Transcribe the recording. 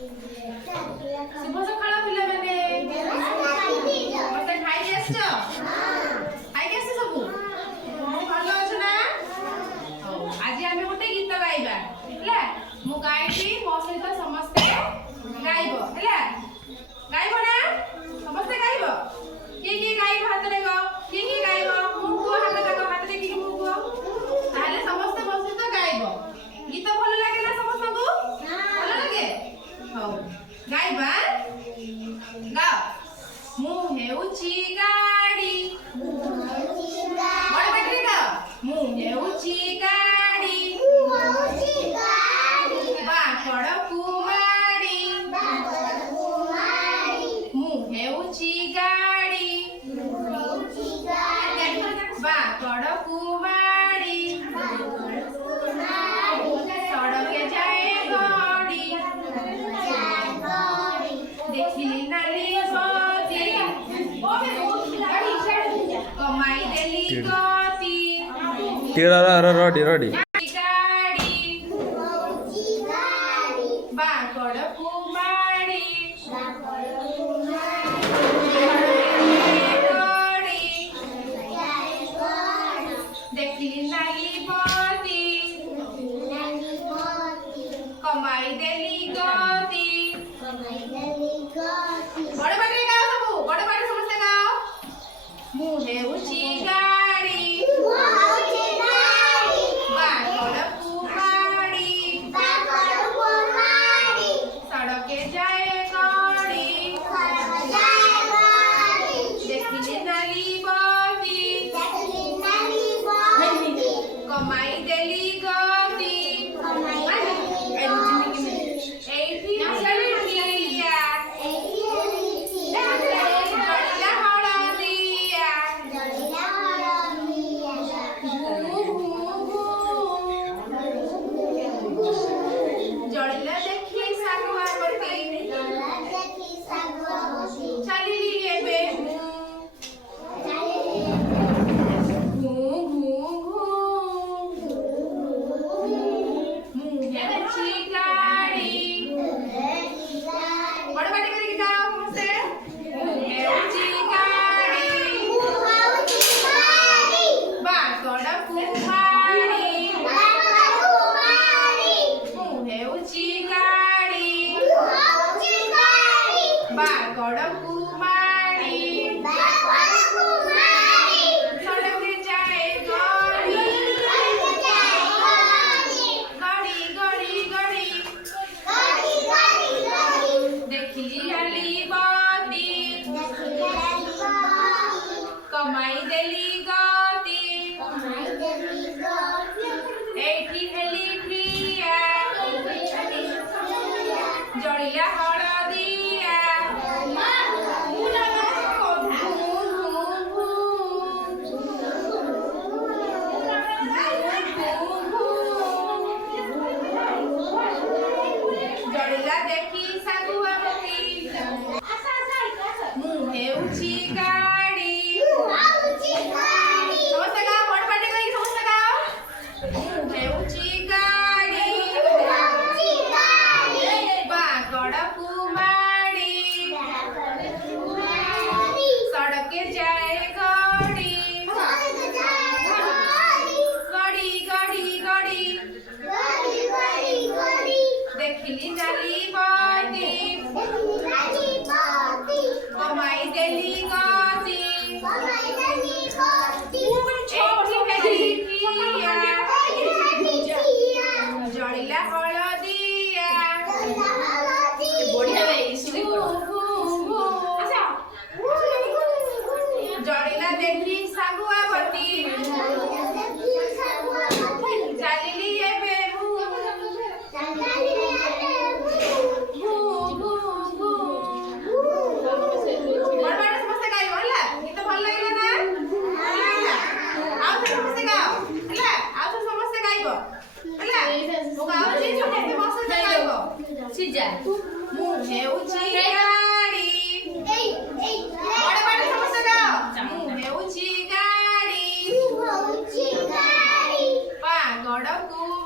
शुभ सकाळ पिला माने मते खाई आछो खाई आछो सबु भलो छ ना आज आमे गोटे गीत गाइबा हला मु गाइबी मो सहित समस्त गाइबो हला गाइबो ना समस्त गाइबो की गाइबो हाथ रे गो की गाइबो मु को हाथ तक हाथ रे की मु को ताले समस्त मो सहित गाइबो गीत भलो लागे ना समस्त को भलो लागे हो गाइबा गाओ मु हेउची गाडी बड़ बैटरी गाओ मु हेउची गाडी बाकड़ कुमारी मु हेउची गाडी बाकड़ कुमारी सड़के जाए गाड़ी देखिली नाली सोती कमाई देली गती तेरा रडी गाड़ी बाकड़ कुमारी देखिली नाली बती कमाई देली गती बड़ बाटे गाओ सबू बड़ बाटे समस्त गाओ मु हेउची गाड़ी बाकड़ कुमारी सड़के जाए गाड़ी देखिले नाली बती कमाई देली गती एठी चलिया जड़िया हळदिया जड़िया देखी सागुआ पति चलिली एबे घू घू घू मुझे गाड़ी बड़ बाटे करके गाओ मुझसे मुझे गाड़ी बाकड़ कुमारी मुझे गाड़ी बाकड़ कुमारी सड़के जाए गाड़ी गड़ी गड़ी देखिली नाली बती कमाई देली गती एठी हेली ठिया जड़िया हळदिया जड़िया देखी सागुआ पति मु हेउची गाड़ी समस्त गाओ बड़ बाटे कहि समस्त गाओ मु हेउची गाड़ी बाकड़ कुमारी सड़के जाए गाड़ी गड़ी देखिली नाली बती कमाई देली गती एठी हेली ठिया जड़िया हळदिया बढ़िया जड़िया देखी सागुआ पति चलिली एबे बड़ बाटे समस्त गाइबो हला गीत भल लागिला ना आओ समस्त गाओ हला आओ समस्त गाइबो हला मु गाउची समस्त मस्त गाइबो सिजा मु हेउची गाड़ी बड़ बाटे समस्त गाओ मु हेउची गाड़ी बाकड़ कुमारी